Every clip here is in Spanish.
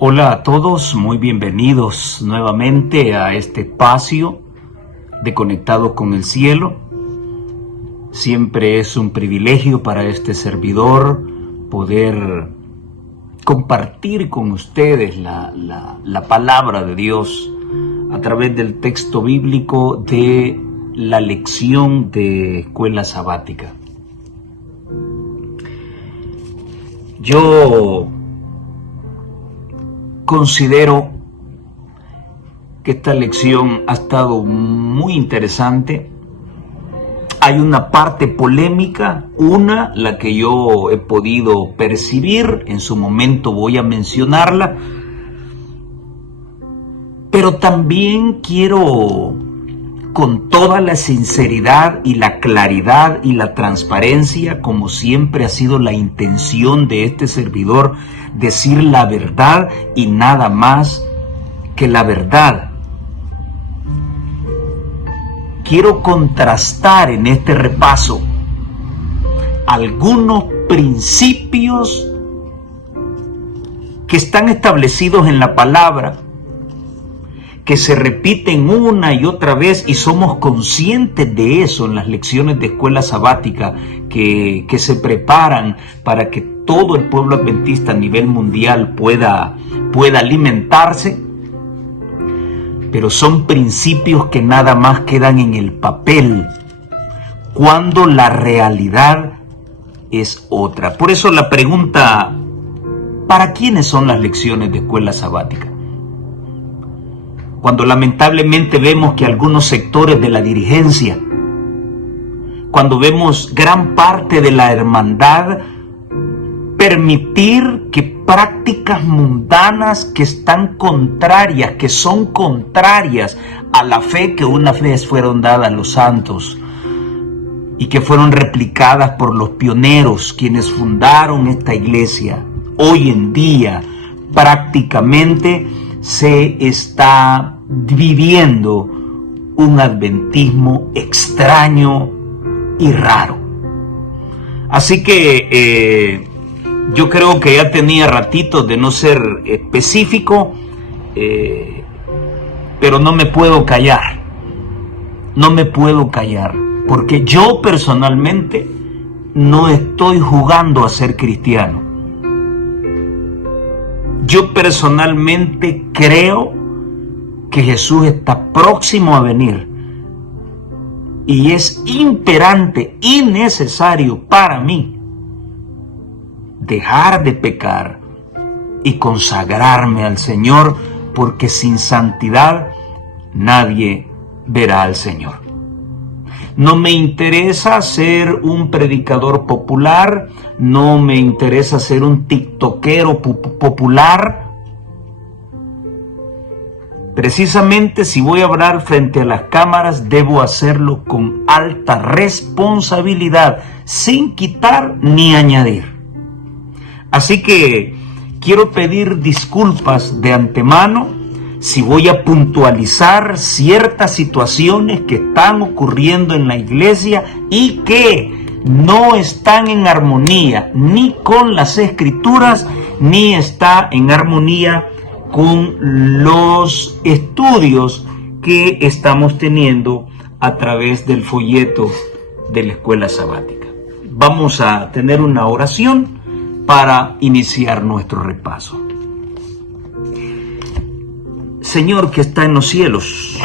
Hola a todos, muy bienvenidos nuevamente a este espacio de Conectados con el Cielo. Siempre es un privilegio para este servidor poder compartir con ustedes la palabra de Dios a través del texto bíblico de la lección de escuela sabática. Yo considero que esta lección ha estado muy interesante. Hay una parte polémica, la que yo he podido percibir, en su momento voy a mencionarla, pero también quiero, con toda la sinceridad y la claridad y la transparencia, como siempre ha sido la intención de este servidor, decir la verdad y nada más que la verdad. Quiero contrastar en este repaso algunos principios que están establecidos en la palabra, que se repiten una y otra vez y somos conscientes de eso en las lecciones de escuela sabática que se preparan para que todo el pueblo adventista a nivel mundial pueda alimentarse, pero son principios que nada más quedan en el papel cuando la realidad es otra. Por eso la pregunta, ¿para quiénes son las lecciones de escuela sabática? Cuando lamentablemente vemos que algunos sectores de la dirigencia, cuando vemos gran parte de la hermandad permitir que prácticas mundanas que están contrarias, que son contrarias a la fe que una vez fueron dadas a los santos y que fueron replicadas por los pioneros, quienes fundaron esta iglesia, hoy en día prácticamente se está viviendo un adventismo extraño y raro. Así que yo creo que ya tenía ratitos de no ser específico, pero no me puedo callar, porque yo personalmente no estoy jugando a ser cristiano. Yo personalmente creo que Jesús está próximo a venir y es imperante y necesario para mí dejar de pecar y consagrarme al Señor, porque sin santidad nadie verá al Señor. No me interesa ser un predicador popular, no me interesa ser un tiktokero popular. Precisamente si voy a hablar frente a las cámaras, debo hacerlo con alta responsabilidad, sin quitar ni añadir. Así que quiero pedir disculpas de antemano si voy a puntualizar ciertas situaciones que están ocurriendo en la iglesia y que no están en armonía ni con las escrituras, ni está en armonía con los estudios que estamos teniendo a través del folleto de la escuela sabática. Vamos a tener una oración para iniciar nuestro repaso. Señor que está en los cielos,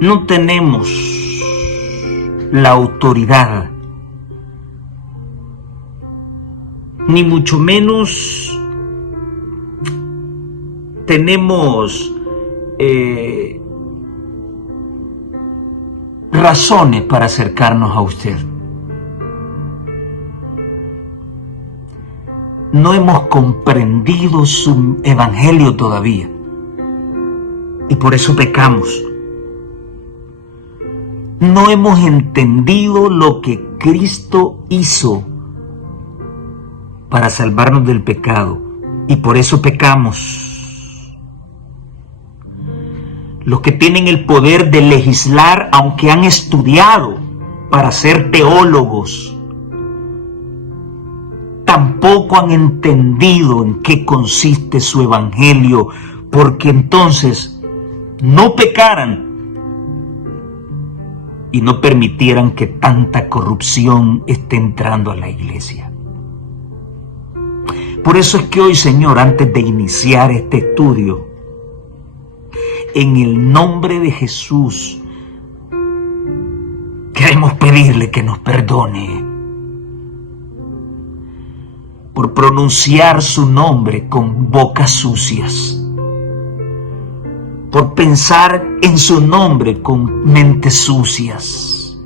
no tenemos la autoridad, ni mucho menos tenemos razones para acercarnos a usted. No hemos comprendido su evangelio todavía y por eso pecamos. No hemos entendido lo que Cristo hizo para salvarnos del pecado y por eso pecamos. Los que tienen el poder de legislar, aunque han estudiado para ser teólogos, tampoco tampoco han entendido en qué consiste su evangelio, porque entonces no pecaran y no permitieran que tanta corrupción esté entrando a la iglesia. Por eso es que hoy, Señor, antes de iniciar este estudio, en el nombre de Jesús, queremos pedirle que nos perdone por pronunciar su nombre con bocas sucias, por pensar en su nombre con mentes sucias,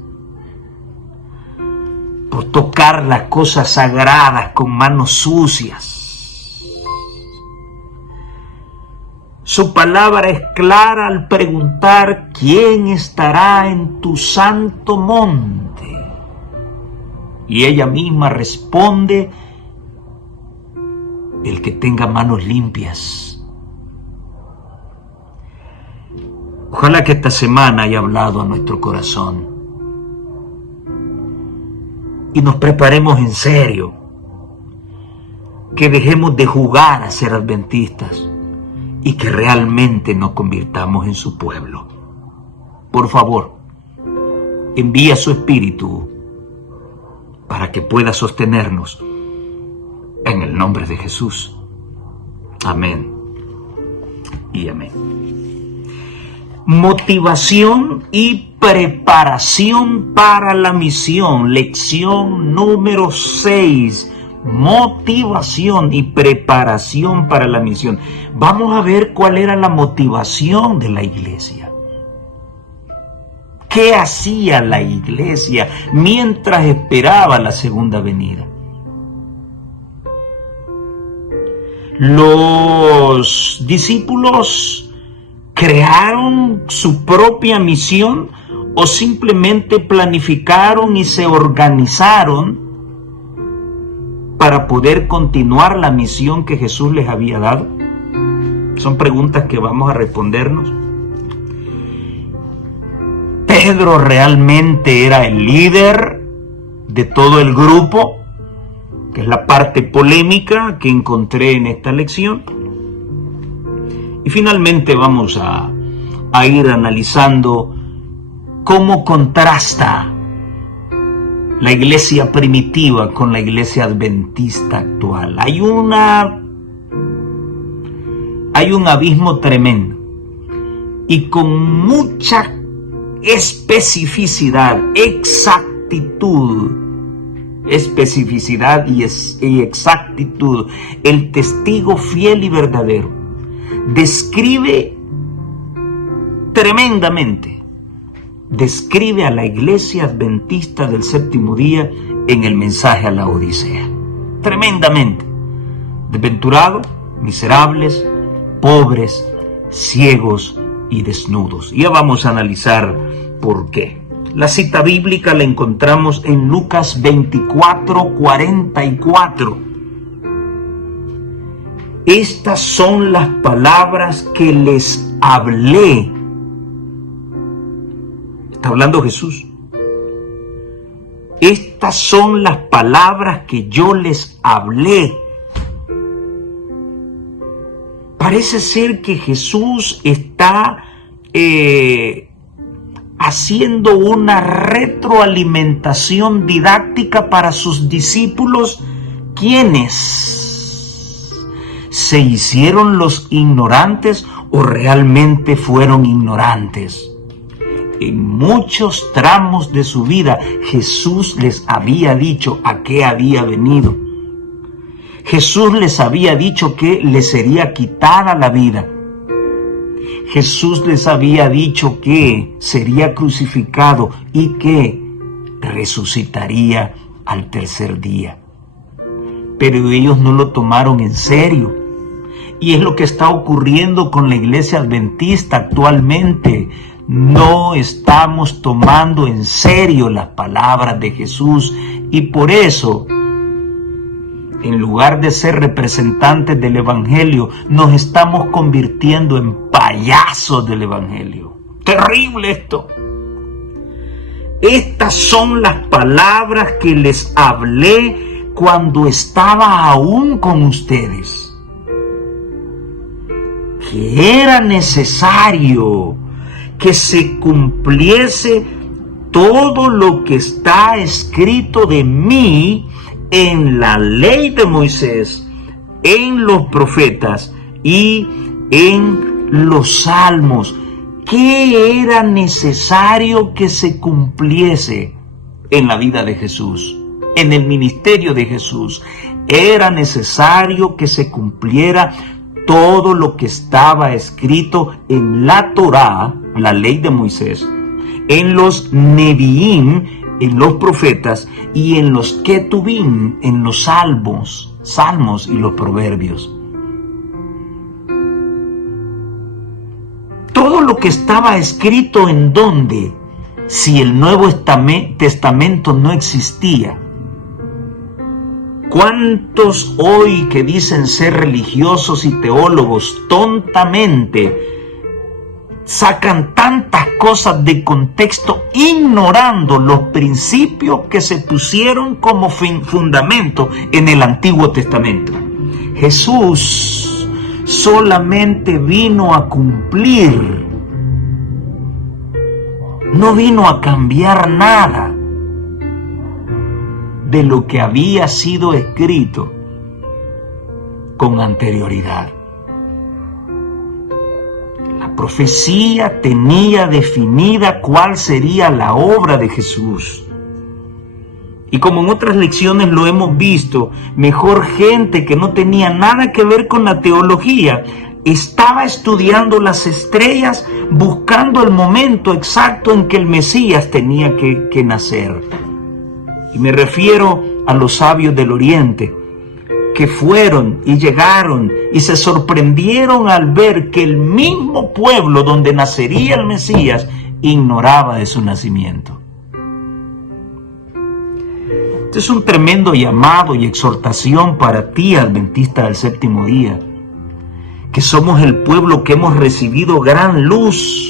por tocar las cosas sagradas con manos sucias. Su palabra es clara al preguntar: ¿quién estará en tu santo monte? Y ella misma responde: el que tenga manos limpias. Ojalá que esta semana haya hablado a nuestro corazón y nos preparemos en serio, que dejemos de jugar a ser adventistas y que realmente nos convirtamos en su pueblo. Por favor, envía su Espíritu para que pueda sostenernos en el nombre de Jesús. Amén y amén. Motivación y preparación para la misión. Lección número 6. Motivación y preparación para la misión. Vamos a ver cuál era la motivación de la iglesia. ¿Qué hacía la iglesia mientras esperaba la segunda venida? Los discípulos crearon su propia misión o simplemente planificaron y se organizaron para poder continuar la misión que Jesús les había dado. Son preguntas que vamos a respondernos. ¿Pedro realmente era el líder de todo el grupo? Que es la parte polémica que encontré en esta lección. Y finalmente vamos a ir analizando cómo contrasta la iglesia primitiva con la iglesia adventista actual. Hay un abismo tremendo y con mucha especificidad, especificidad y exactitud, el testigo fiel y verdadero describe tremendamente, describe a la iglesia adventista del séptimo día en el mensaje a la Odisea. Tremendamente. Desventurados, miserables, pobres, ciegos y desnudos. Ya vamos a analizar por qué. La cita bíblica la encontramos en Lucas 24:44. Estas son las palabras que les hablé. Está hablando Jesús. Estas son las palabras que yo les hablé. Parece ser que Jesús está haciendo una retroalimentación didáctica para sus discípulos, quienes se hicieron los ignorantes o realmente fueron ignorantes. En muchos tramos de su vida Jesús les había dicho a qué había venido. Jesús les había dicho que les sería quitada la vida. Jesús les había dicho que sería crucificado y que resucitaría al tercer día. Pero ellos no lo tomaron en serio. Y es lo que está ocurriendo con la iglesia adventista actualmente. No estamos tomando en serio las palabras de Jesús y por eso, en lugar de ser representantes del Evangelio, nos estamos convirtiendo en payasos del Evangelio. Terrible esto. Estas son las palabras que les hablé cuando estaba aún con ustedes, que era necesario que se cumpliese todo lo que está escrito de mí en la ley de Moisés, en los profetas y en los salmos. ¿Qué era necesario que se cumpliese en la vida de Jesús, en el ministerio de Jesús? Era necesario que se cumpliera todo lo que estaba escrito en la Torá, la ley de Moisés, en los Neviim, en los profetas, y en los Ketubim, en los salmos y los proverbios. Todo lo que estaba escrito, ¿en dónde? Si el Nuevo Testamento no existía. ¿Cuántos hoy que dicen ser religiosos y teólogos tontamente sacan tantas cosas de contexto, ignorando los principios que se pusieron como fundamento en el Antiguo Testamento? Jesús solamente vino a cumplir, no vino a cambiar nada de lo que había sido escrito con anterioridad. La profecía tenía definida cuál sería la obra de Jesús. Y como en otras lecciones lo hemos visto, mejor gente que no tenía nada que ver con la teología estaba estudiando las estrellas, buscando el momento exacto en que el Mesías tenía que nacer. Y me refiero a los sabios del Oriente, que fueron y llegaron y se sorprendieron al ver que el mismo pueblo donde nacería el Mesías ignoraba de su nacimiento. Este es un tremendo llamado y exhortación para ti, adventista del séptimo día, que somos el pueblo que hemos recibido gran luz.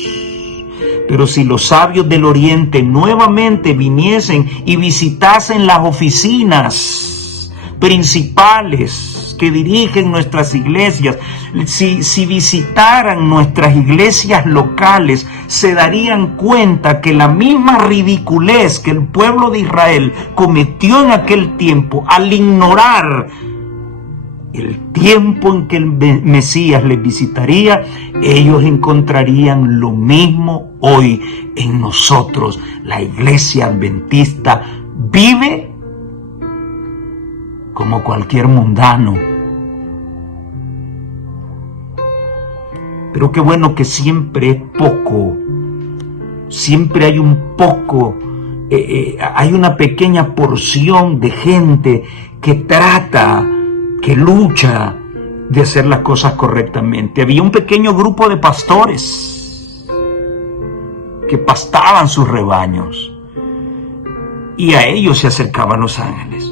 Pero si los sabios del Oriente nuevamente viniesen y visitasen las oficinas principales que dirigen nuestras iglesias, si visitaran nuestras iglesias locales, se darían cuenta que la misma ridiculez que el pueblo de Israel cometió en aquel tiempo al ignorar el tiempo en que el Mesías les visitaría, ellos encontrarían lo mismo hoy en nosotros. La iglesia adventista vive como cualquier mundano. Pero qué bueno que siempre es poco, siempre hay un poco, hay una pequeña porción de gente que trata, que lucha de hacer las cosas correctamente. Había un pequeño grupo de pastores que pastaban sus rebaños y a ellos se acercaban los ángeles.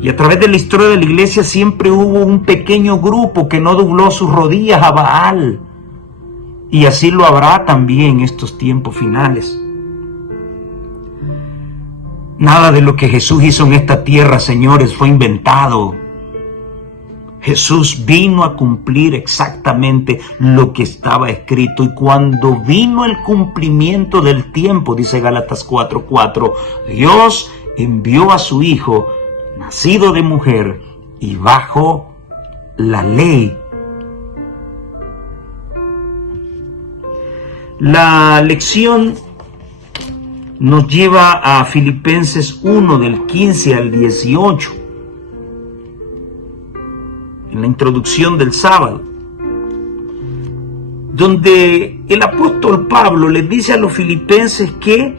Y a través de la historia de la iglesia siempre hubo un pequeño grupo que no dobló sus rodillas a Baal, y así lo habrá también en estos tiempos finales. Nada de lo que Jesús hizo en esta tierra, señores, fue inventado. Jesús vino a cumplir exactamente lo que estaba escrito, y cuando vino el cumplimiento del tiempo, dice Gálatas 4:4, Dios envió a su Hijo, nacido de mujer y bajo la ley. La lección nos lleva a Filipenses 1 del 15 al 18, en la introducción del sábado, donde el apóstol Pablo les dice a los filipenses que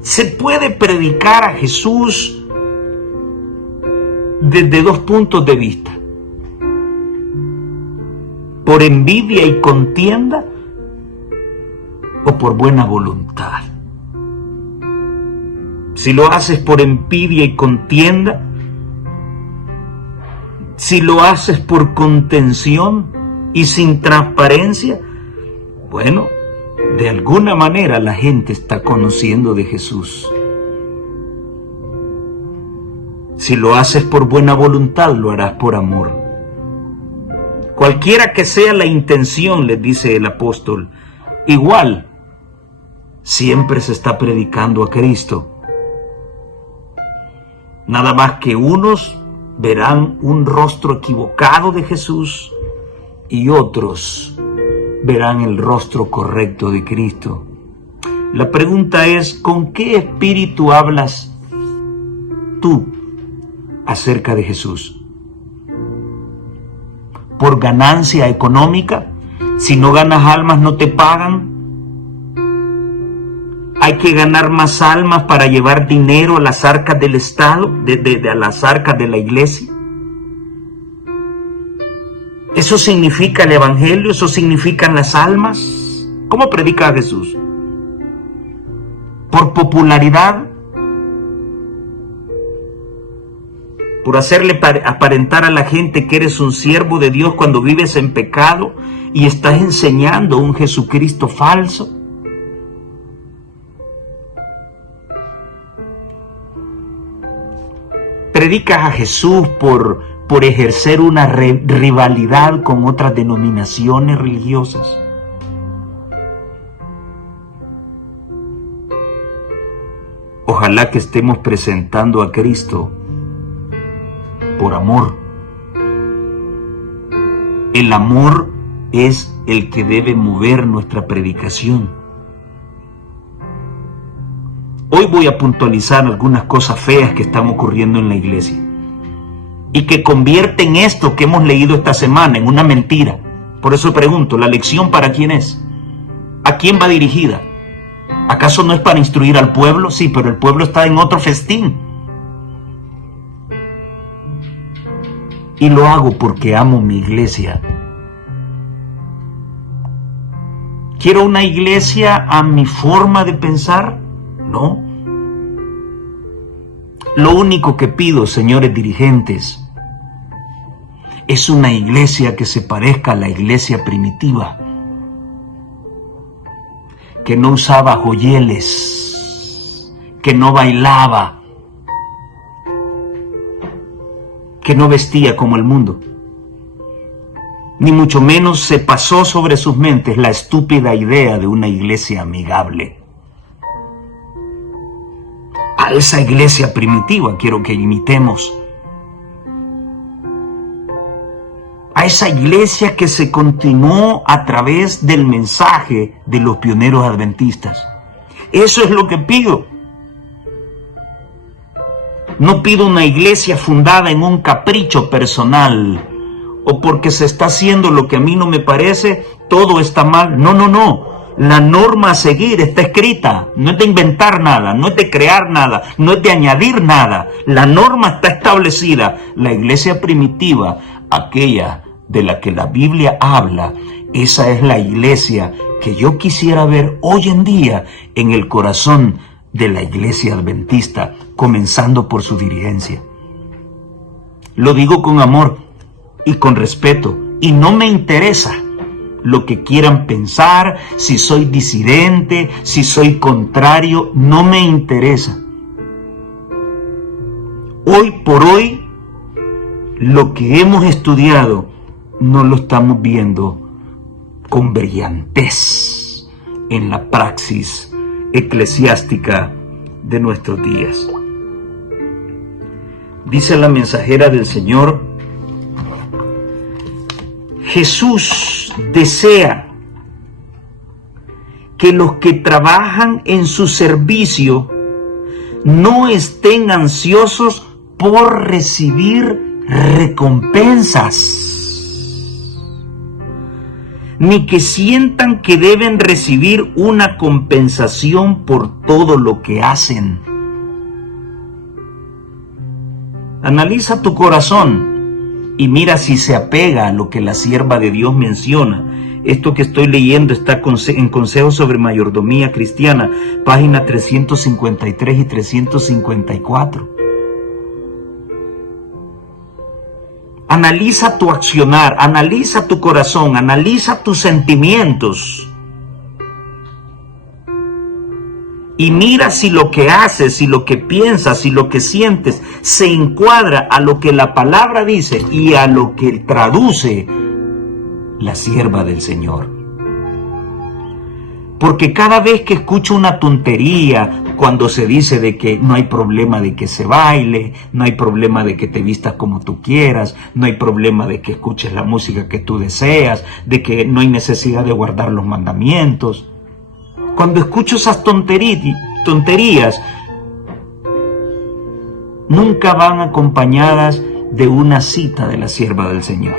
se puede predicar a Jesús desde dos puntos de vista: por envidia y contienda, o por buena voluntad. Si lo haces por envidia y contienda, si lo haces por contención y sin transparencia, bueno, de alguna manera la gente está conociendo de Jesús. Si lo haces por buena voluntad, lo harás por amor. Cualquiera que sea la intención, les dice el apóstol, igual, siempre se está predicando a Cristo. Nada más que unos verán un rostro equivocado de Jesús y otros verán el rostro correcto de Cristo. La pregunta es, ¿con qué espíritu hablas tú acerca de Jesús? ¿Por ganancia económica? Si no ganas almas, no te pagan. Hay que ganar más almas para llevar dinero a las arcas del Estado, a las arcas de la iglesia. ¿Eso significa el Evangelio? ¿Eso significan las almas? ¿Cómo predica Jesús? ¿Por popularidad? ¿Por hacerle aparentar a la gente que eres un siervo de Dios cuando vives en pecado y estás enseñando un Jesucristo falso? ¿Predicas a Jesús por ejercer una rivalidad con otras denominaciones religiosas? Ojalá que estemos presentando a Cristo por amor. El amor es el que debe mover nuestra predicación. Hoy voy a puntualizar algunas cosas feas que están ocurriendo en la iglesia y que convierten esto que hemos leído esta semana en una mentira. Por eso pregunto, ¿la lección para quién es? ¿A quién va dirigida? ¿Acaso no es para instruir al pueblo? Sí, pero el pueblo está en otro festín. Y lo hago porque amo mi iglesia. ¿Quiero una iglesia a mi forma de pensar? No. Lo único que pido, señores dirigentes, es una iglesia que se parezca a la iglesia primitiva, que no usaba joyeles, que no bailaba, que no vestía como el mundo, ni mucho menos se pasó sobre sus mentes la estúpida idea de una iglesia amigable. A esa iglesia primitiva quiero que imitemos. A esa iglesia que se continuó a través del mensaje de los pioneros adventistas. Eso es lo que pido. No pido una iglesia fundada en un capricho personal o porque se está haciendo lo que a mí no me parece, todo está mal. No, no, no. La norma a seguir está escrita, no es de inventar nada, no es de crear nada, no es de añadir nada. La norma está establecida. La iglesia primitiva, aquella de la que la Biblia habla, esa es la iglesia que yo quisiera ver hoy en día en el corazón de la iglesia adventista, comenzando por su dirigencia. Lo digo con amor y con respeto, y no me interesa lo que quieran pensar, si soy disidente, si soy contrario, no me interesa. Hoy por hoy, lo que hemos estudiado no lo estamos viendo con brillantez en la praxis eclesiástica de nuestros días. Dice la mensajera del Señor: Jesús desea que los que trabajan en su servicio no estén ansiosos por recibir recompensas, ni que sientan que deben recibir una compensación por todo lo que hacen. Analiza tu corazón y mira si se apega a lo que la sierva de Dios menciona. Esto que estoy leyendo está en Consejos sobre Mayordomía Cristiana, página 353 y 354. Analiza tu accionar, analiza tu corazón, analiza tus sentimientos. y mira si lo que haces, si lo que piensas, si lo que sientes se encuadra a lo que la palabra dice y a lo que traduce la sierva del Señor. Porque cada vez que escucho una tontería, cuando se dice de que no hay problema de que se baile, no hay problema de que te vistas como tú quieras, no hay problema de que escuches la música que tú deseas, de que no hay necesidad de guardar los mandamientos. Cuando escucho esas tonterías, nunca van acompañadas de una cita de la sierva del Señor.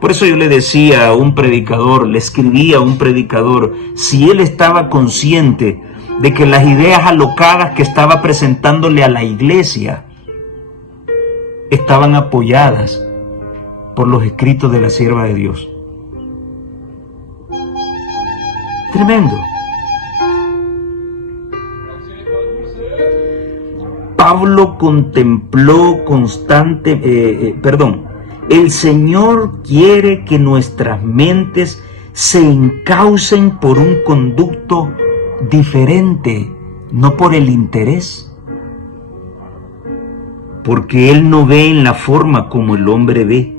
Por eso yo le decía a un predicador, le escribía a un predicador, si él estaba consciente de que las ideas alocadas que estaba presentándole a la iglesia estaban apoyadas por los escritos de la sierva de Dios. Tremendo. Pablo contempló el Señor quiere que nuestras mentes se encaucen por un conducto diferente, no por el interés. Porque Él no ve en la forma como el hombre ve.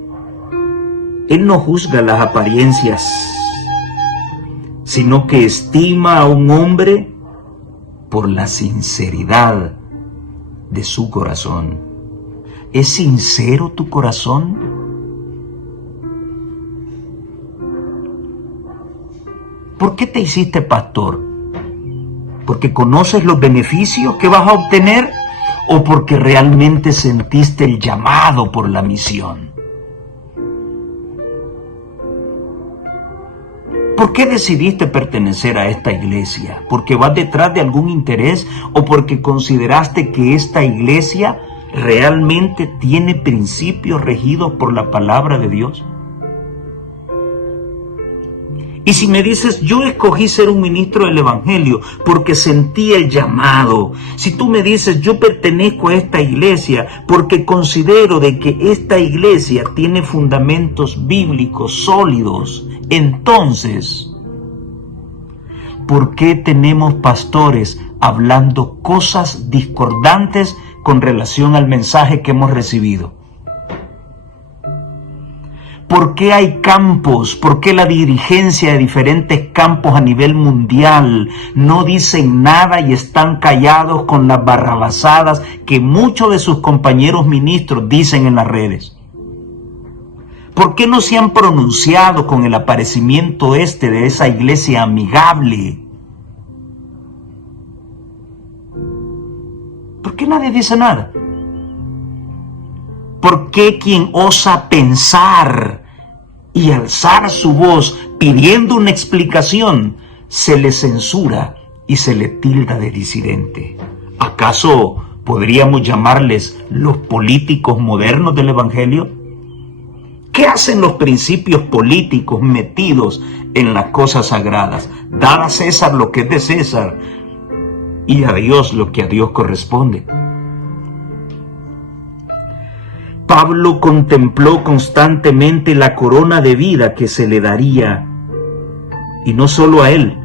Él no juzga las apariencias, sino que estima a un hombre por la sinceridad de su corazón. ¿Es sincero tu corazón? ¿Por qué te hiciste pastor? ¿Porque conoces los beneficios que vas a obtener o porque realmente sentiste el llamado por la misión? ¿Por qué decidiste pertenecer a esta iglesia? ¿Porque vas detrás de algún interés o porque consideraste que esta iglesia realmente tiene principios regidos por la palabra de Dios? Y si me dices, yo escogí ser un ministro del Evangelio porque sentí el llamado. Si tú me dices, yo pertenezco a esta iglesia porque considero de que esta iglesia tiene fundamentos bíblicos sólidos, entonces, ¿por qué tenemos pastores hablando cosas discordantes con relación al mensaje que hemos recibido? ¿Por qué hay campos? ¿Por qué la dirigencia de diferentes campos a nivel mundial no dicen nada y están callados con las barrabasadas que muchos de sus compañeros ministros dicen en las redes? ¿Por qué no se han pronunciado con el aparecimiento de esa iglesia amigable? ¿Por qué nadie dice nada? ¿Por qué quien osa pensar y alzar su voz pidiendo una explicación se le censura y se le tilda de disidente? ¿Acaso podríamos llamarles los políticos modernos del Evangelio? ¿Qué hacen los principios políticos metidos en las cosas sagradas? Dar a César lo que es de César y a Dios lo que a Dios corresponde. Pablo contempló constantemente la corona de vida que se le daría, y no solo a él,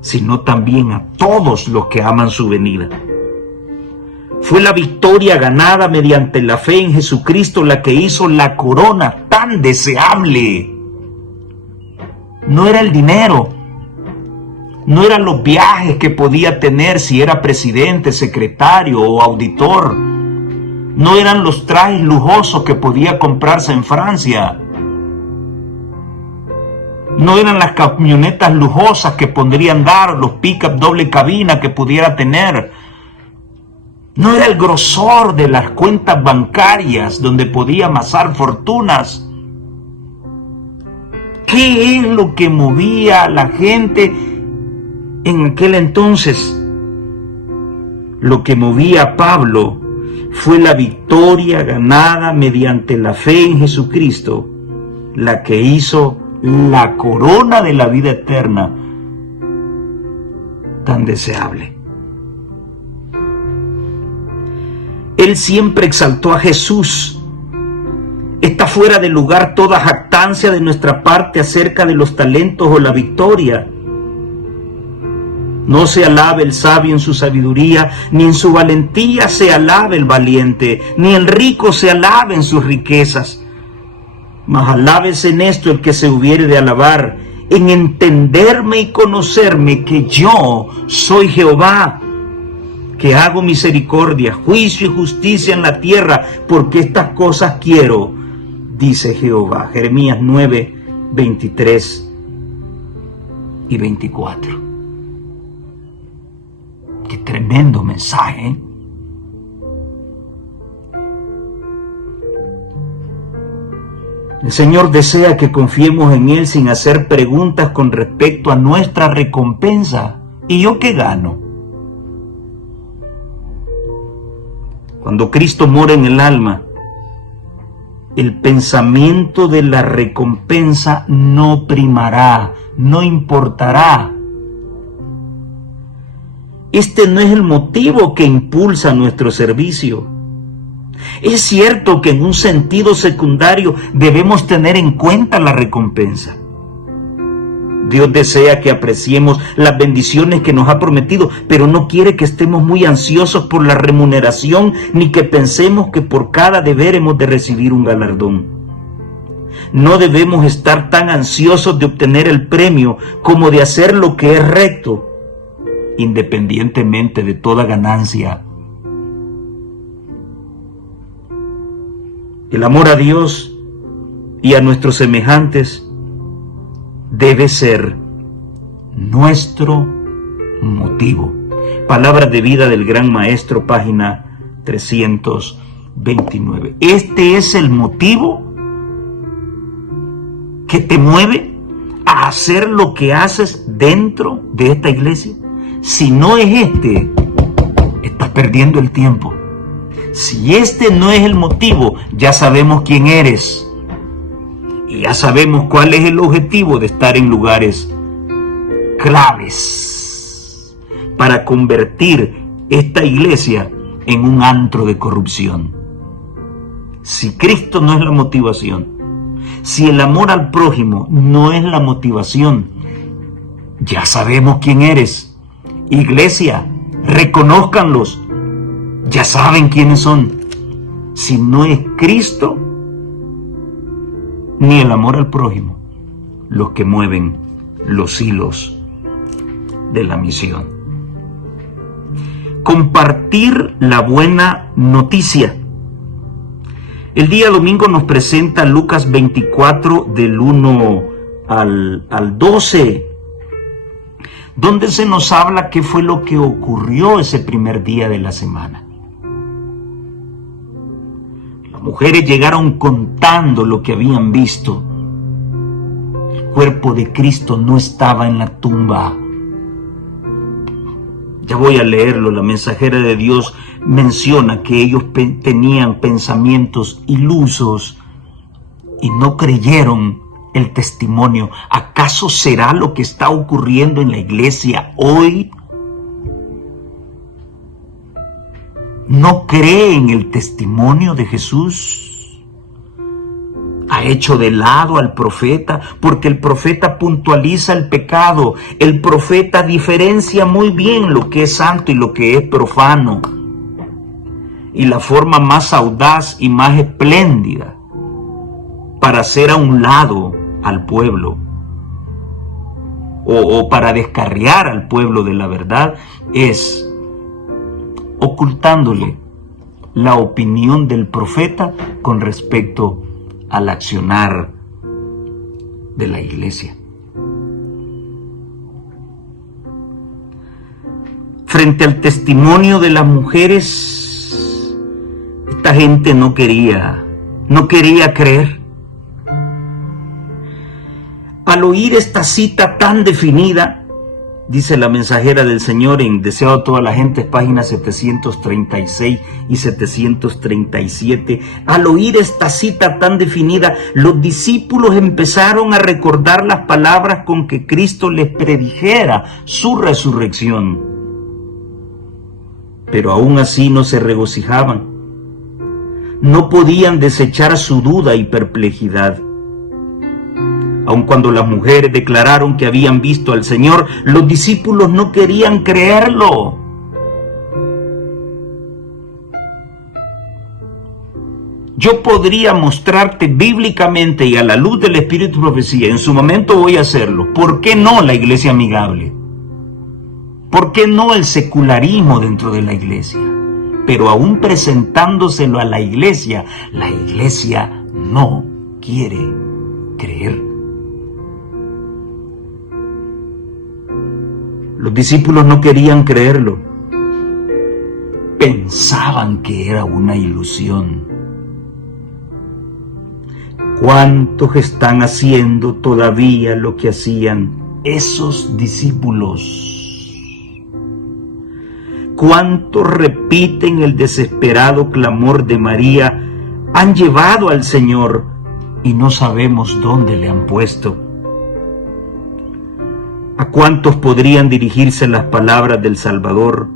sino también a todos los que aman su venida. Fue la victoria ganada mediante la fe en Jesucristo la que hizo la corona tan deseable. No era el dinero, no eran los viajes que podía tener si era presidente, secretario o auditor. No eran los trajes lujosos que podía comprarse en Francia. No eran las camionetas lujosas que podrían dar, los pick-up doble cabina que pudiera tener. No era el grosor de las cuentas bancarias donde podía amasar fortunas. ¿Qué es lo que movía a la gente en aquel entonces? Lo que movía a Pablo fue la victoria ganada mediante la fe en Jesucristo, la que hizo la corona de la vida eterna tan deseable. Él siempre exaltó a Jesús. Está fuera de lugar toda jactancia de nuestra parte acerca de los talentos o la victoria. No se alabe el sabio en su sabiduría, ni en su valentía se alabe el valiente, ni el rico se alabe en sus riquezas. Mas alábese en esto el que se hubiere de alabar, en entenderme y conocerme que yo soy Jehová, que hago misericordia, juicio y justicia en la tierra, porque estas cosas quiero, dice Jehová. Jeremías 9, 23 y 24. Qué tremendo mensaje, ¿eh? El Señor desea que confiemos en Él sin hacer preguntas con respecto a nuestra recompensa. ¿Y yo qué gano? Cuando Cristo mora en el alma, el pensamiento de la recompensa no primará, no importará. Este no es el motivo que impulsa nuestro servicio. Es cierto que en un sentido secundario debemos tener en cuenta la recompensa. Dios desea que apreciemos las bendiciones que nos ha prometido, pero no quiere que estemos muy ansiosos por la remuneración, ni que pensemos que por cada deber hemos de recibir un galardón. No debemos estar tan ansiosos de obtener el premio como de hacer lo que es recto, independientemente de toda ganancia. El amor a Dios y a nuestros semejantes debe ser nuestro motivo. Palabras de vida del Gran Maestro, página 329. Este es el motivo que te mueve a hacer lo que haces dentro de esta iglesia. Si no es este, estás perdiendo el tiempo. Si este no es el motivo, ya sabemos quién eres. Y ya sabemos cuál es el objetivo de estar en lugares claves para convertir esta iglesia en un antro de corrupción. Si Cristo no es la motivación, si el amor al prójimo no es la motivación, ya sabemos quién eres. Iglesia, reconózcanlos. Ya saben quiénes son. Si no es Cristo ni el amor al prójimo los que mueven los hilos de la misión. Compartir la buena noticia. El día domingo nos presenta Lucas 24 del 1 al 12, donde se nos habla qué fue lo que ocurrió ese primer día de la semana. Las mujeres llegaron contando lo que habían visto. El cuerpo de Cristo no estaba en la tumba. Ya voy a leerlo. La mensajera de Dios menciona que ellos tenían pensamientos ilusos y no creyeron el testimonio. ¿Acaso será lo que está ocurriendo en la iglesia hoy? ¿No cree en el testimonio de Jesús? ¿Ha hecho de lado al profeta? Porque el profeta puntualiza el pecado. El profeta diferencia muy bien lo que es santo y lo que es profano. Y la forma más audaz y más espléndida para hacer a un lado al pueblo o para descarriar al pueblo de la verdad es ocultándole la opinión del profeta con respecto al accionar de la iglesia. Frente al testimonio de las mujeres, esta gente no quería creer. Al oír esta cita tan definida, dice la mensajera del Señor en Deseado a toda la gente, páginas 736 y 737, al oír esta cita tan definida, los discípulos empezaron a recordar las palabras con que Cristo les predijera su resurrección. Pero aún así no se regocijaban. No podían desechar su duda y perplejidad. Aun cuando las mujeres declararon que habían visto al Señor, los discípulos no querían creerlo. Yo podría mostrarte bíblicamente y a la luz del Espíritu de Profecía, en su momento voy a hacerlo. ¿Por qué no la iglesia amigable? ¿Por qué no el secularismo dentro de la iglesia? Pero aún presentándoselo a la iglesia no quiere creer. Los discípulos no querían creerlo. Pensaban que era una ilusión. ¿Cuántos están haciendo todavía lo que hacían esos discípulos? ¿Cuántos repiten el desesperado clamor de María? Han llevado al Señor y no sabemos dónde le han puesto. ¿A cuántos podrían dirigirse las palabras del Salvador?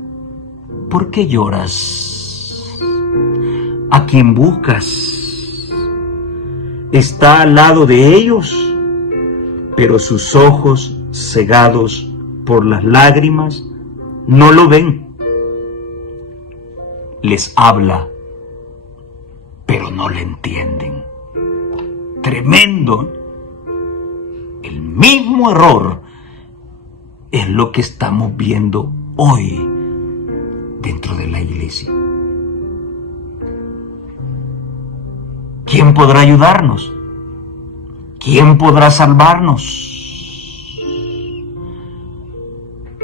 ¿Por qué lloras? ¿A quién buscas? Está al lado de ellos, pero sus ojos, cegados por las lágrimas, no lo ven. Les habla, pero no le entienden. Tremendo. El mismo error es lo que estamos viendo hoy dentro de la iglesia. ¿Quién podrá ayudarnos? ¿Quién podrá salvarnos?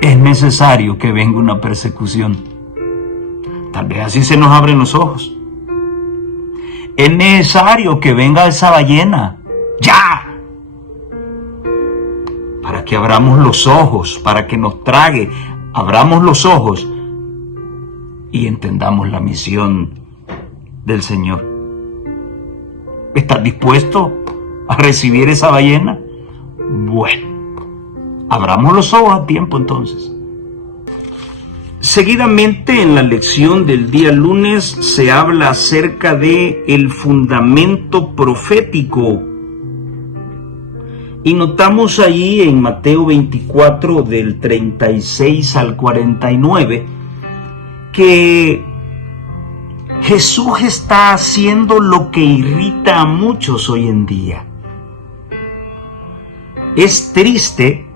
Es necesario que venga una persecución. Tal vez así se nos abren los ojos. Es necesario que venga esa ballena. ¡Ya! Para que abramos los ojos, para que nos trague. Abramos los ojos y entendamos la misión del Señor. ¿Estás dispuesto a recibir esa ballena? Bueno, abramos los ojos a tiempo entonces. Seguidamente en la lección del día lunes se habla acerca de el fundamento profético. Y notamos allí en Mateo 24 del 36 al 49 que Jesús está haciendo lo que irrita a muchos hoy en día. Es triste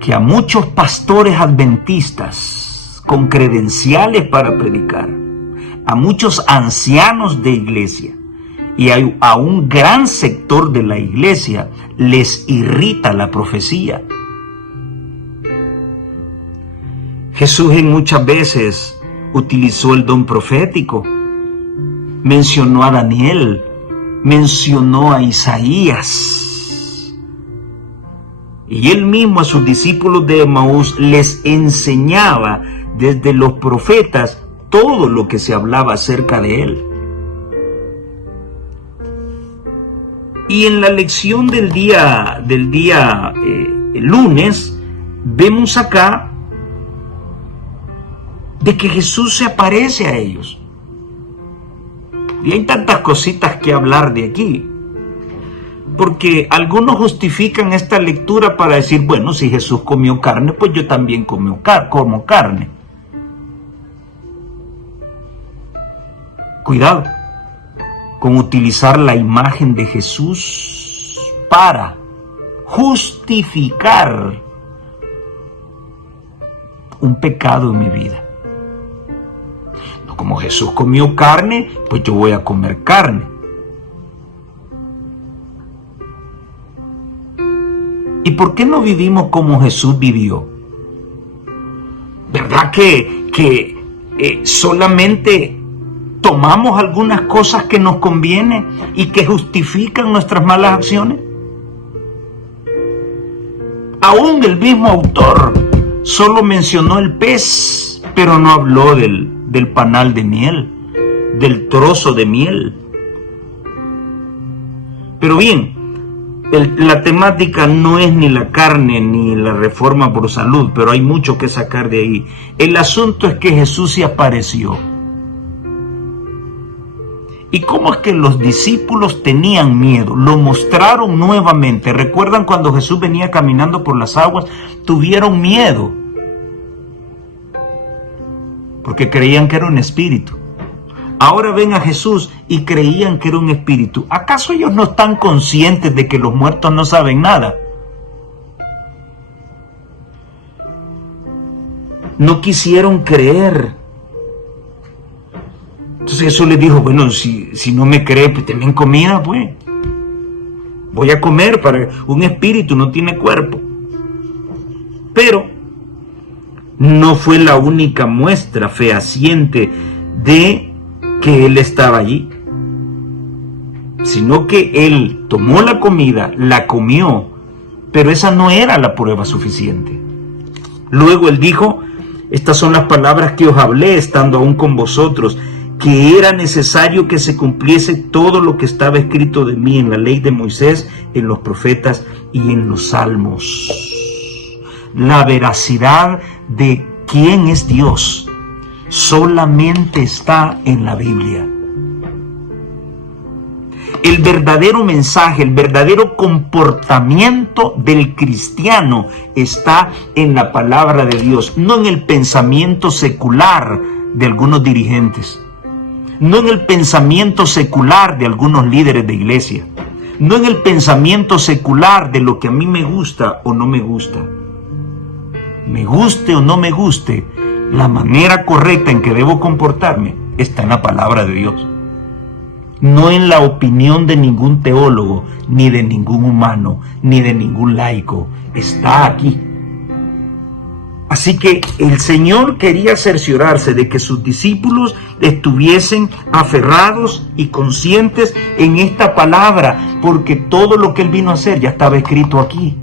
que a muchos pastores adventistas con credenciales para predicar, a muchos ancianos de iglesia y a un gran sector de la iglesia les irrita la profecía. Jesús muchas veces utilizó el don profético, mencionó a Daniel, mencionó a Isaías. Y él mismo a sus discípulos de Emaús les enseñaba desde los profetas todo lo que se hablaba acerca de él. Y en la lección del día lunes, vemos acá de que Jesús se aparece a ellos. Y hay tantas cositas que hablar de aquí, porque algunos justifican esta lectura para decir, bueno, si Jesús comió carne, pues yo también como carne. Cuidado con utilizar la imagen de Jesús para justificar un pecado en mi vida. No, como Jesús comió carne, pues yo voy a comer carne. ¿Y por qué no vivimos como Jesús vivió? ¿Verdad que solamente tomamos algunas cosas que nos convienen y que justifican nuestras malas acciones? Aún el mismo autor solo mencionó el pez, pero no habló del panal de miel, del trozo de miel. Pero bien, la temática no es ni la carne ni la reforma por salud, pero hay mucho que sacar de ahí. El asunto es que Jesús se apareció. ¿Y cómo es que los discípulos tenían miedo? Lo mostraron nuevamente. ¿Recuerdan cuando Jesús venía caminando por las aguas? Tuvieron miedo, porque creían que era un espíritu. Ahora ven a Jesús y creían que era un espíritu. ¿Acaso ellos no están conscientes de que los muertos no saben nada? No quisieron creer. Entonces Jesús les dijo, bueno, si no me cree, pues tengan comida, pues. Voy a comer, para un espíritu no tiene cuerpo. Pero no fue la única muestra fehaciente de que Él estaba allí, sino que Él tomó la comida, la comió, pero esa no era la prueba suficiente. Luego Él dijo, estas son las palabras que os hablé estando aún con vosotros, que era necesario que se cumpliese todo lo que estaba escrito de mí en la ley de Moisés, en los profetas y en los salmos. La veracidad de quién es Dios solamente está en la Biblia. El verdadero mensaje, el verdadero comportamiento del cristiano está en la palabra de Dios, no en el pensamiento secular de algunos dirigentes, no en el pensamiento secular de algunos líderes de iglesia, no en el pensamiento secular de lo que a mí me gusta o no me gusta. Me guste o no me guste, la manera correcta en que debo comportarme está en la palabra de Dios, no en la opinión de ningún teólogo, ni de ningún humano, ni de ningún laico. Está aquí. Así que el Señor quería cerciorarse de que sus discípulos estuviesen aferrados y conscientes en esta palabra, porque todo lo que Él vino a hacer ya estaba escrito aquí.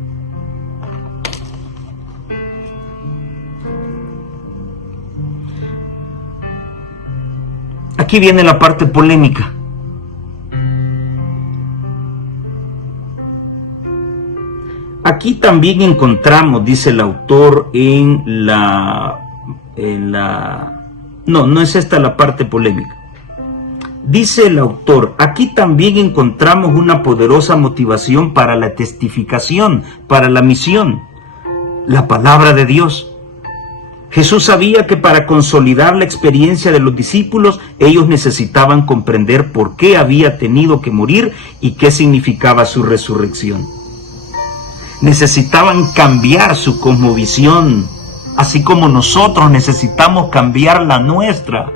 Aquí viene la parte polémica. Aquí también encontramos, dice el autor, no es esta la parte polémica. Dice el autor, aquí también encontramos una poderosa motivación para la testificación, para la misión, la palabra de Dios. Jesús sabía que para consolidar la experiencia de los discípulos, ellos necesitaban comprender por qué había tenido que morir y qué significaba su resurrección. Necesitaban cambiar su cosmovisión, así como nosotros necesitamos cambiar la nuestra.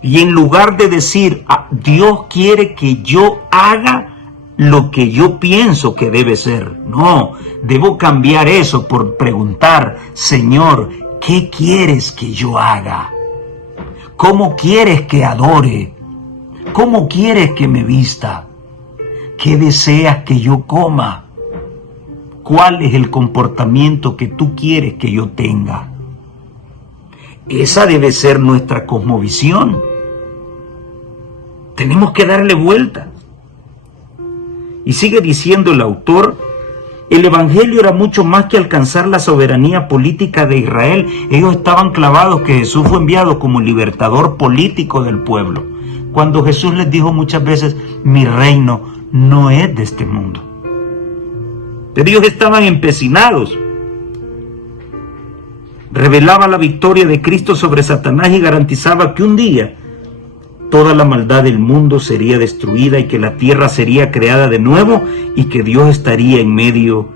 Y en lugar de decir, Dios quiere que yo haga lo que yo pienso que debe ser, no, debo cambiar eso por preguntar, Señor, ¿qué quieres que yo haga? ¿Cómo quieres que adore? ¿Cómo quieres que me vista? ¿Qué deseas que yo coma? ¿Cuál es el comportamiento que tú quieres que yo tenga? Esa debe ser nuestra cosmovisión. Tenemos que darle vuelta. Y sigue diciendo el autor, el evangelio era mucho más que alcanzar la soberanía política de Israel. Ellos estaban clavados que Jesús fue enviado como libertador político del pueblo. Cuando Jesús les dijo muchas veces, mi reino no es de este mundo. Pero ellos estaban empecinados. Revelaba la victoria de Cristo sobre Satanás y garantizaba que un día toda la maldad del mundo sería destruida y que la tierra sería creada de nuevo y que Dios estaría en medio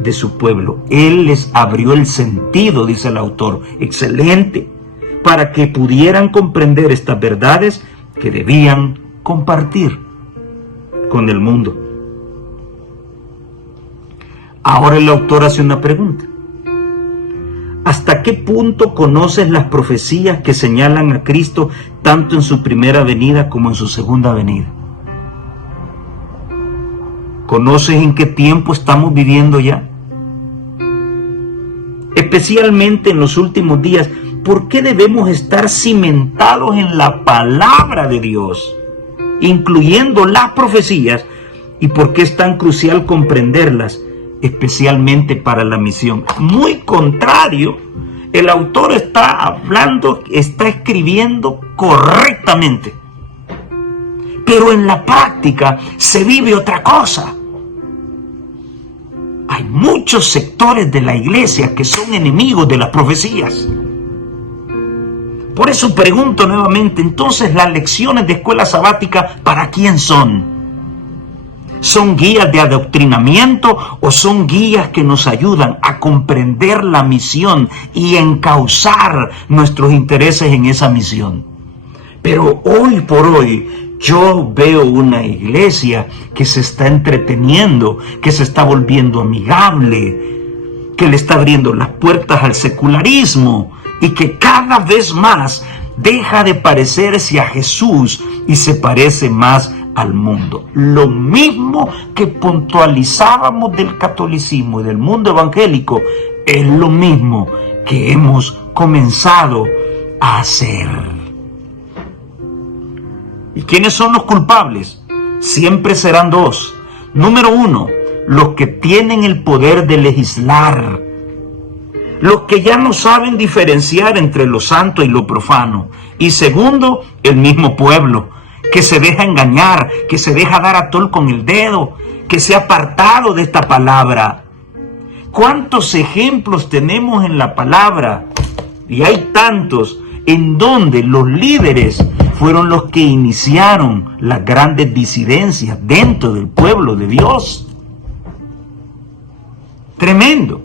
de su pueblo. Él les abrió el sentido, dice el autor, excelente, para que pudieran comprender estas verdades que debían compartir con el mundo. Ahora el autor hace una pregunta. ¿Hasta qué punto conoces las profecías que señalan a Cristo tanto en su primera venida como en su segunda venida? ¿Conoces en qué tiempo estamos viviendo ya? Especialmente en los últimos días, ¿por qué debemos estar cimentados en la palabra de Dios, incluyendo las profecías, y por qué es tan crucial comprenderlas, especialmente para la misión? Muy contrario El autor está hablando, está escribiendo correctamente. Pero en la práctica se vive otra cosa. Hay muchos sectores de la iglesia que son enemigos de las profecías. Por eso pregunto nuevamente, entonces, ¿las lecciones de escuela sabática para quién son? ¿Son guías de adoctrinamiento o son guías que nos ayudan a comprender la misión y encauzar nuestros intereses en esa misión? Pero hoy por hoy yo veo una iglesia que se está entreteniendo, que se está volviendo amigable, que le está abriendo las puertas al secularismo y que cada vez más deja de parecerse a Jesús y se parece más al mundo. Lo mismo que puntualizábamos del catolicismo y del mundo evangélico, es lo mismo que hemos comenzado a hacer. ¿Y quiénes son los culpables? Siempre serán dos. Número uno, los que tienen el poder de legislar, los que ya no saben diferenciar entre lo santo y lo profano. Y segundo, el mismo pueblo, que se deja engañar, que se deja dar a tol con el dedo, que se ha apartado de esta palabra. ¿Cuántos ejemplos tenemos en la palabra? Y hay tantos en donde los líderes fueron los que iniciaron las grandes disidencias dentro del pueblo de Dios. Tremendo.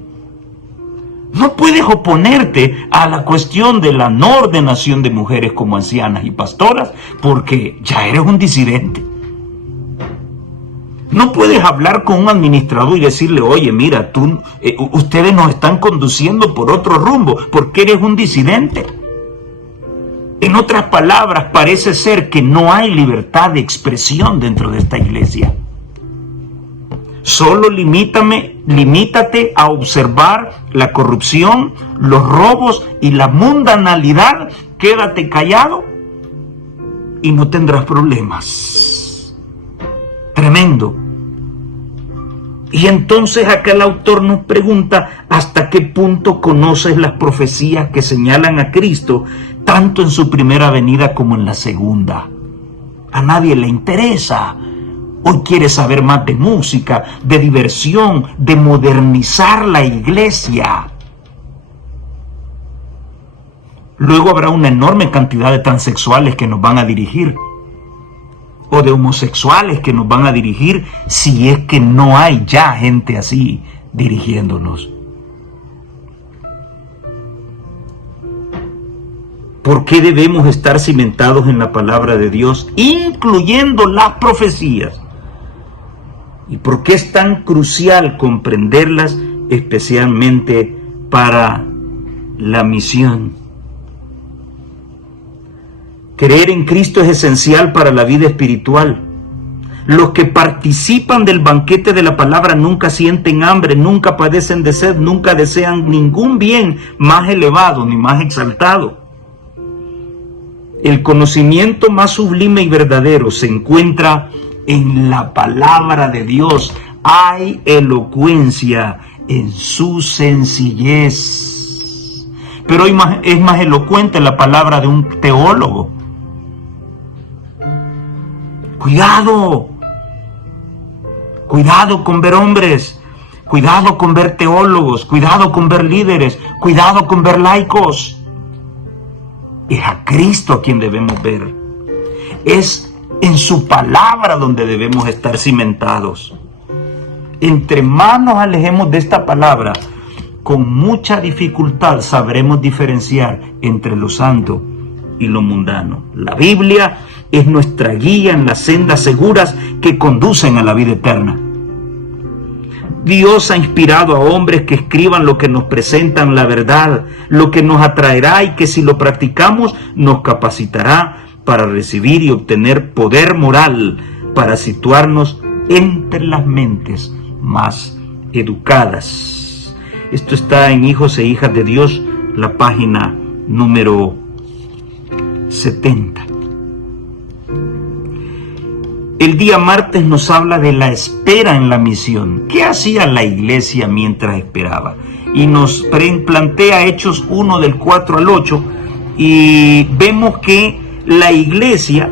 No puedes oponerte a la cuestión de la no ordenación de mujeres como ancianas y pastoras porque ya eres un disidente. No puedes hablar con un administrador y decirle, oye, mira, ustedes nos están conduciendo por otro rumbo porque eres un disidente. En otras palabras, parece ser que no hay libertad de expresión dentro de esta iglesia. Solo limítate a observar la corrupción, los robos y la mundanalidad. Quédate callado y no tendrás problemas. Tremendo. Y entonces acá el autor nos pregunta hasta qué punto conoces las profecías que señalan a Cristo, tanto en su primera venida como en la segunda. A nadie le interesa. Hoy quiere saber más de música, de diversión, de modernizar la iglesia. Luego habrá una enorme cantidad de transexuales que nos van a dirigir, o de homosexuales que nos van a dirigir, si es que no hay ya gente así dirigiéndonos. ¿Por qué debemos estar cimentados en la palabra de Dios, incluyendo las profecías? ¿Y por qué es tan crucial comprenderlas, especialmente para la misión? Creer en Cristo es esencial para la vida espiritual. Los que participan del banquete de la palabra nunca sienten hambre, nunca padecen de sed, nunca desean ningún bien más elevado ni más exaltado. El conocimiento más sublime y verdadero se encuentra en la palabra de Dios. Hay elocuencia en su sencillez. Pero hoy es más elocuente la palabra de un teólogo. Cuidado. Cuidado con ver hombres. Cuidado con ver teólogos. Cuidado con ver líderes. Cuidado con ver laicos. Es a Cristo a quien debemos ver. Es en su palabra donde debemos estar cimentados. Entre más nos alejemos de esta palabra, con mucha dificultad sabremos diferenciar entre lo santo y lo mundano. La Biblia es nuestra guía en las sendas seguras que conducen a la vida eterna. Dios ha inspirado a hombres que escriban lo que nos presentan la verdad, lo que nos atraerá y que si lo practicamos nos capacitará para recibir y obtener poder moral, para situarnos entre las mentes más educadas. Esto está en Hijos e Hijas de Dios, la página número 70. El día martes nos habla de la espera en la misión. ¿Qué hacía la iglesia mientras esperaba? y nos plantea Hechos 1 del 4 al 8, y vemos que la iglesia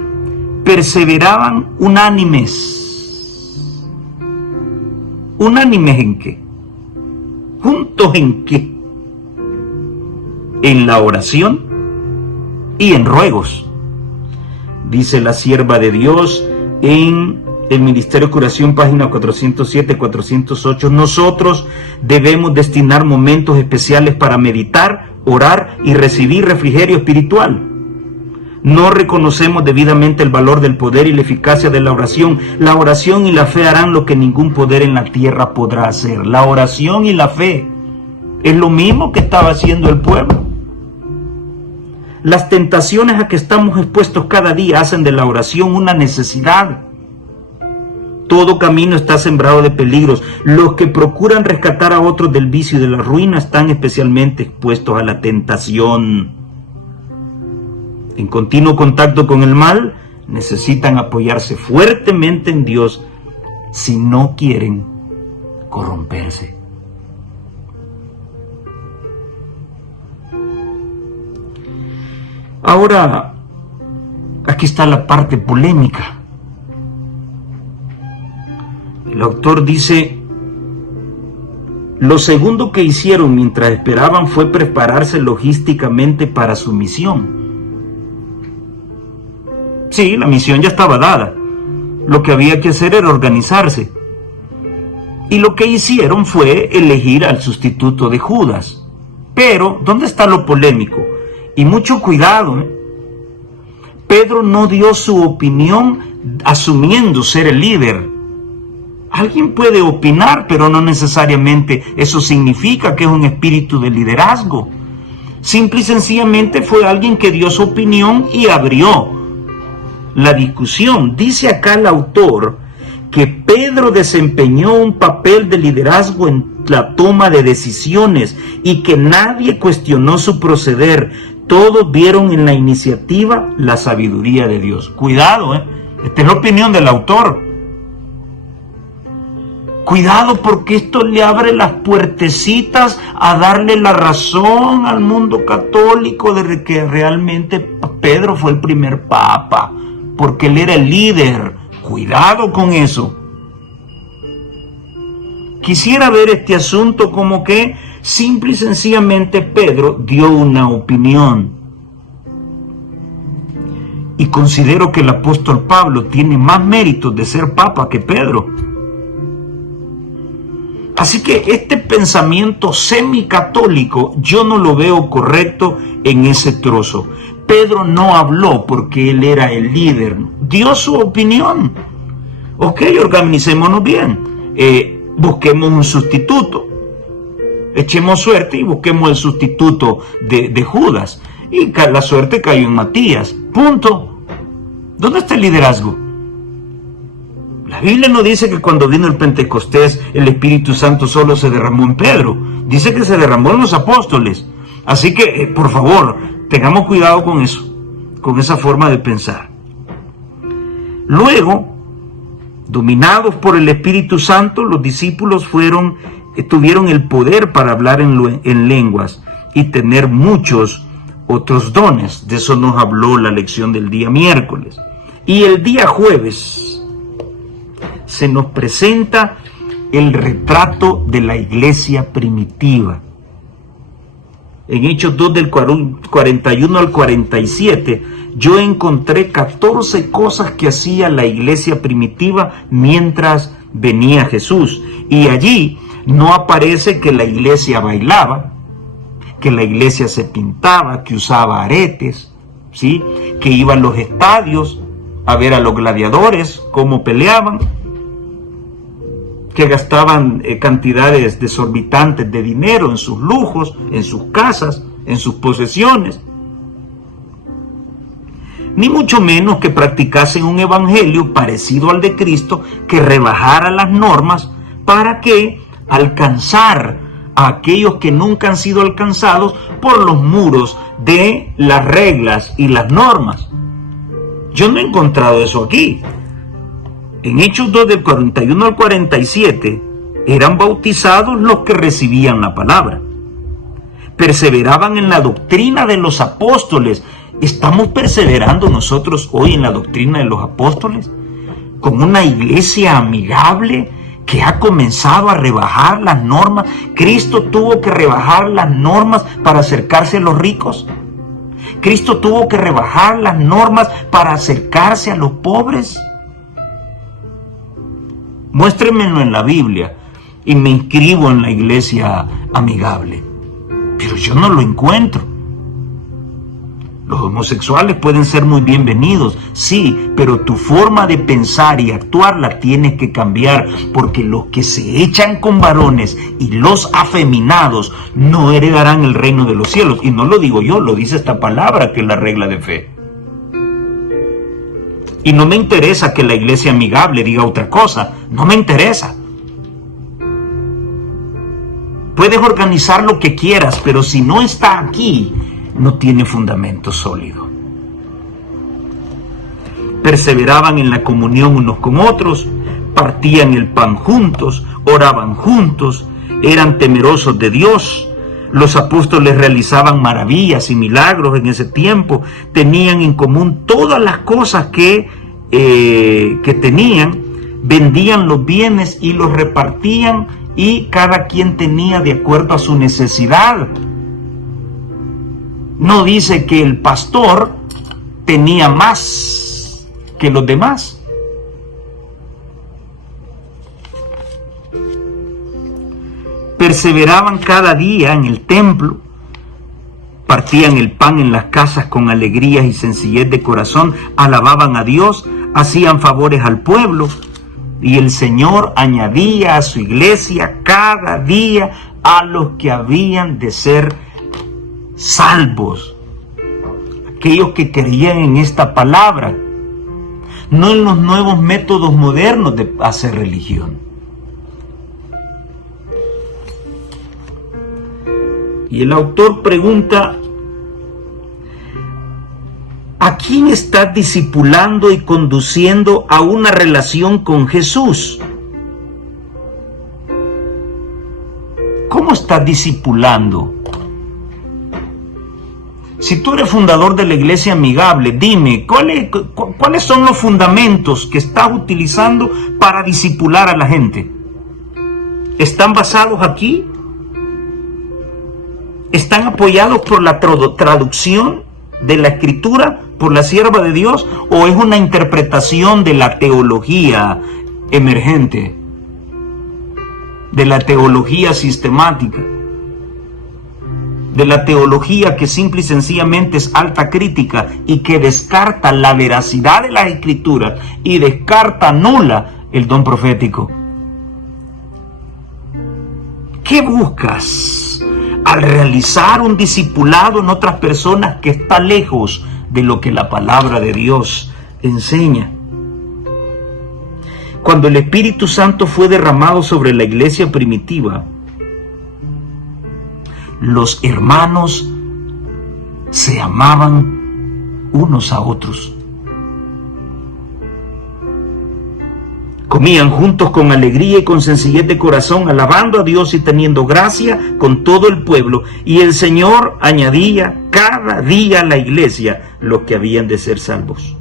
perseveraban unánimes. ¿Unánimes en qué? ¿Juntos en qué? En la oración y en ruegos. Dice la sierva de Dios en el Ministerio de Curación, página 407, 408, nosotros debemos destinar momentos especiales para meditar, orar y recibir refrigerio espiritual. No reconocemos debidamente el valor del poder y la eficacia de la oración. La oración y la fe harán lo que ningún poder en la tierra podrá hacer. La oración y la fe es lo mismo que estaba haciendo el pueblo. Las tentaciones a que estamos expuestos cada día hacen de la oración una necesidad. Todo camino está sembrado de peligros. Los que procuran rescatar a otros del vicio y de la ruina están especialmente expuestos a la tentación. En continuo contacto con el mal, necesitan apoyarse fuertemente en Dios si no quieren corromperse. Ahora, aquí está la parte polémica. El autor dice: lo segundo que hicieron mientras esperaban fue prepararse logísticamente para su misión. Sí, la misión ya estaba dada. Lo que había que hacer era organizarse. Y lo que hicieron fue elegir al sustituto de Judas. Pero, ¿dónde está lo polémico? Y mucho cuidado, Pedro no dio su opinión asumiendo ser el líder. Alguien puede opinar, pero no necesariamente eso significa que es un espíritu de liderazgo. Simple y sencillamente fue alguien que dio su opinión y abrió la discusión. Dice acá el autor que Pedro desempeñó un papel de liderazgo en la toma de decisiones y que nadie cuestionó su proceder. Todos vieron en la iniciativa la sabiduría de Dios. Cuidado, esta es la opinión del autor. Cuidado, porque esto le abre las puertecitas a darle la razón al mundo católico de que realmente Pedro fue el primer papa, porque él era el líder. Cuidado con eso. Quisiera ver este asunto como que simple y sencillamente Pedro dio una opinión. Y considero que el apóstol Pablo tiene más méritos de ser papa que Pedro. Así que este pensamiento semicatólico yo no lo veo correcto en ese trozo. Pedro no habló porque él era el líder, dio su opinión. Ok, organicémonos bien, busquemos un sustituto, echemos suerte y busquemos el sustituto de Judas. Y la suerte cayó en Matías, punto. ¿Dónde está el liderazgo? La Biblia no dice que cuando vino el Pentecostés el Espíritu Santo solo se derramó en Pedro, dice que se derramó en los apóstoles. Así que, por favor, tengamos cuidado con eso, con esa forma de pensar. Luego, dominados por el Espíritu Santo, los discípulos tuvieron el poder para hablar en lenguas y tener muchos otros dones. De eso nos habló la lección del día miércoles. Y el día jueves se nos presenta el retrato de la iglesia primitiva. En Hechos 2 del 41 al 47, yo encontré 14 cosas que hacía la iglesia primitiva mientras venía Jesús. Y allí no aparece que la iglesia bailaba, que la iglesia se pintaba, que usaba aretes, ¿sí? Que iba a los estadios a ver a los gladiadores cómo peleaban, que gastaban cantidades desorbitantes de dinero en sus lujos, en sus casas, en sus posesiones. Ni mucho menos que practicasen un evangelio parecido al de Cristo, que rebajara las normas para que alcanzar a aquellos que nunca han sido alcanzados por los muros de las reglas y las normas. Yo no he encontrado eso aquí. En Hechos 2 del 41 al 47 eran bautizados los que recibían la palabra. perseveraban en la doctrina de los apóstoles. ¿Estamos perseverando nosotros hoy en la doctrina de los apóstoles? Con una iglesia amigable que ha comenzado a rebajar las normas. ¿Cristo tuvo que rebajar las normas para acercarse a los ricos? ¿Cristo tuvo que rebajar las normas para acercarse a los pobres? Muéstrenmelo en la Biblia y me inscribo en la iglesia amigable. Pero yo no lo encuentro. Los homosexuales pueden ser muy bienvenidos, sí, pero tu forma de pensar y actuar la tienes que cambiar, porque los que se echan con varones y los afeminados no heredarán el reino de los cielos. Y no lo digo yo, lo dice esta palabra, que es la regla de fe. Y no me interesa que la iglesia amigable diga otra cosa, no me interesa. Puedes organizar lo que quieras, pero si no está aquí, no tiene fundamento sólido. Perseveraban en la comunión unos con otros, partían el pan juntos, oraban juntos, eran temerosos de Dios. Los apóstoles realizaban maravillas y milagros en ese tiempo, tenían en común todas las cosas que tenían, vendían los bienes y los repartían, y cada quien tenía de acuerdo a su necesidad. No dice que el pastor tenía más que los demás. Perseveraban cada día en el templo, partían el pan en las casas con alegría y sencillez de corazón, alababan a Dios, hacían favores al pueblo, y el Señor añadía a su iglesia cada día a los que habían de ser salvos, aquellos que creían en esta palabra, no en los nuevos métodos modernos de hacer religión. Y el autor pregunta: ¿a quién estás discipulando y conduciendo a una relación con Jesús? ¿Cómo estás discipulando? Si tú eres fundador de la iglesia amigable, dime, ¿cuáles son los fundamentos que estás utilizando para discipular a la gente? ¿Están basados aquí? ¿Están apoyados por la traducción de la Escritura por la sierva de Dios? ¿O es una interpretación de la teología emergente, de la teología sistemática, de la teología que simple y sencillamente es alta crítica y que descarta la veracidad de las Escrituras y descarta nula el don profético? ¿Qué buscas al realizar un discipulado en otras personas que está lejos de lo que la palabra de Dios enseña? Cuando el Espíritu Santo fue derramado sobre la iglesia primitiva, los hermanos se amaban unos a otros. Comían juntos con alegría y con sencillez de corazón, alabando a Dios y teniendo gracia con todo el pueblo. Y el Señor añadía cada día a la iglesia los que habían de ser salvos.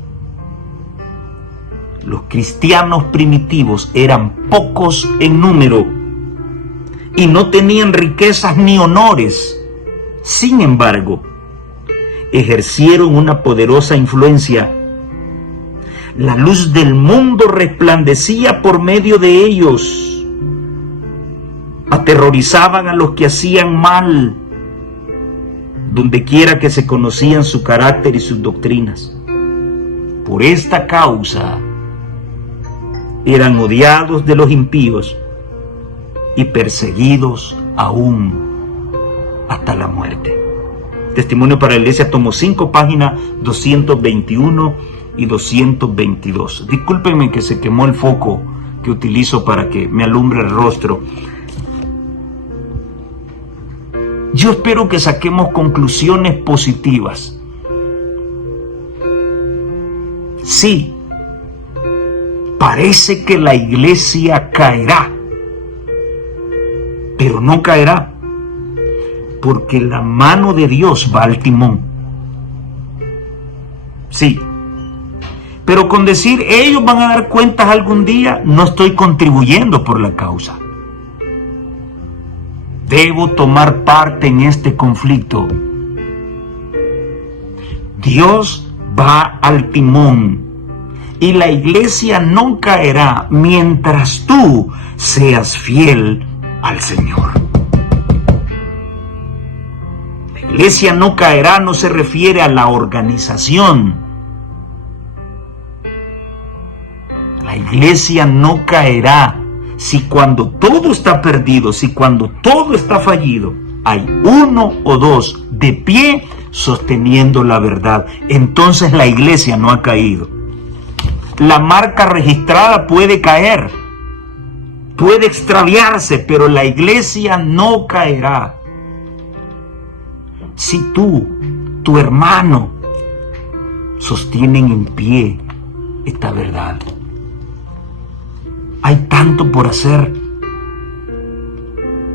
Los cristianos primitivos eran pocos en número y no tenían riquezas ni honores. Sin embargo, ejercieron una poderosa influencia. La luz del mundo resplandecía por medio de ellos. Aterrorizaban a los que hacían mal, donde quiera que se conocían su carácter y sus doctrinas. Por esta causa, eran odiados de los impíos y perseguidos aún hasta la muerte. Testimonio para la Iglesia, tomo 5, página 221 y 222. Discúlpenme que se quemó el foco que utilizo para que me alumbre el rostro. Yo espero que saquemos conclusiones positivas. Sí, parece que la iglesia caerá, pero no caerá. porque la mano de Dios va al timón. Sí, pero con decir ellos van a dar cuentas algún día, no estoy contribuyendo por la causa. Debo tomar parte en este conflicto. Dios va al timón y la iglesia no caerá mientras tú seas fiel al Señor. La iglesia no caerá no se refiere a la organización. La iglesia no caerá si cuando todo está perdido, si cuando todo está fallido, hay uno o dos de pie sosteniendo la verdad. Entonces la iglesia no ha caído. La marca registrada puede caer, puede extraviarse, pero la iglesia no caerá. Si tú, tu hermano, sostienen en pie esta verdad. Hay tanto por hacer.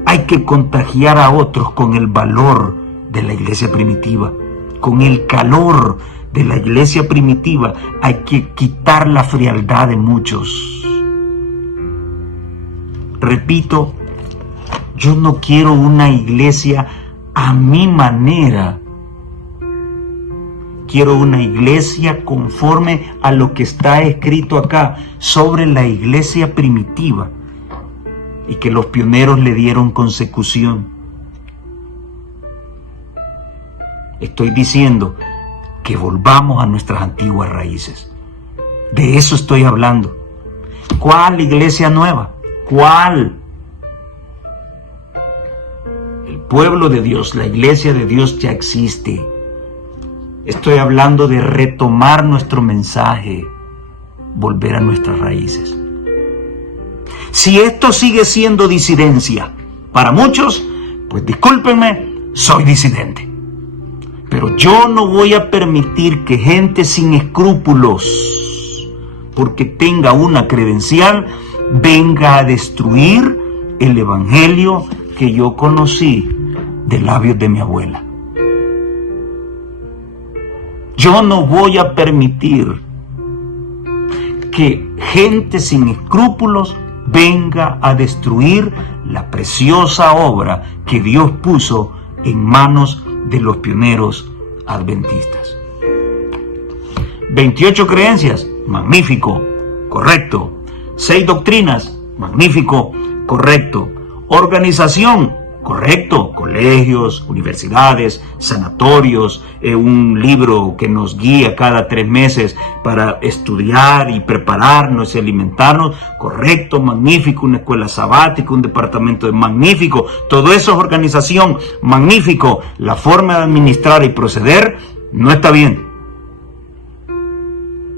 Hay que contagiar a otros con el valor de la iglesia primitiva, con el calor de la iglesia primitiva. Hay que quitar la frialdad de muchos. Repito, yo no quiero una iglesia a mi manera. Quiero una iglesia conforme a lo que está escrito acá sobre la iglesia primitiva y que los pioneros le dieron consecución. Estoy diciendo que volvamos a nuestras antiguas raíces. De eso estoy hablando. ¿Cuál iglesia nueva? ¿Cuál? El pueblo de Dios, la iglesia de Dios ya existe. Estoy hablando de retomar nuestro mensaje, volver a nuestras raíces. Si esto sigue siendo disidencia para muchos, pues discúlpenme, soy disidente. Pero yo no voy a permitir que gente sin escrúpulos, porque tenga una credencial, venga a destruir el evangelio que yo conocí de labios de mi abuela. Yo no voy a permitir que gente sin escrúpulos venga a destruir la preciosa obra que Dios puso en manos de los pioneros adventistas. 28 creencias, magnífico, correcto. 6 doctrinas, magnífico, correcto. Organización, correcto, colegios, universidades, sanatorios, un libro que nos guía cada 3 meses para estudiar y prepararnos y alimentarnos, correcto, magnífico, una escuela sabática, un departamento de magnífico, todo eso es organización, magnífico. La forma de administrar y proceder no está bien.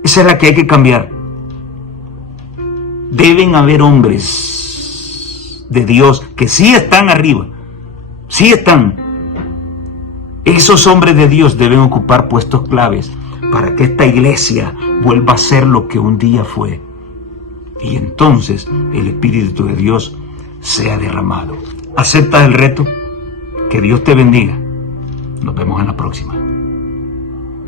Esa es la que hay que cambiar. Deben haber hombres de Dios que sí están arriba. Sí están. Esos hombres de Dios deben ocupar puestos claves para que esta iglesia vuelva a ser lo que un día fue. Y entonces el Espíritu de Dios sea derramado. ¿Aceptas el reto? Que Dios te bendiga. Nos vemos en la próxima.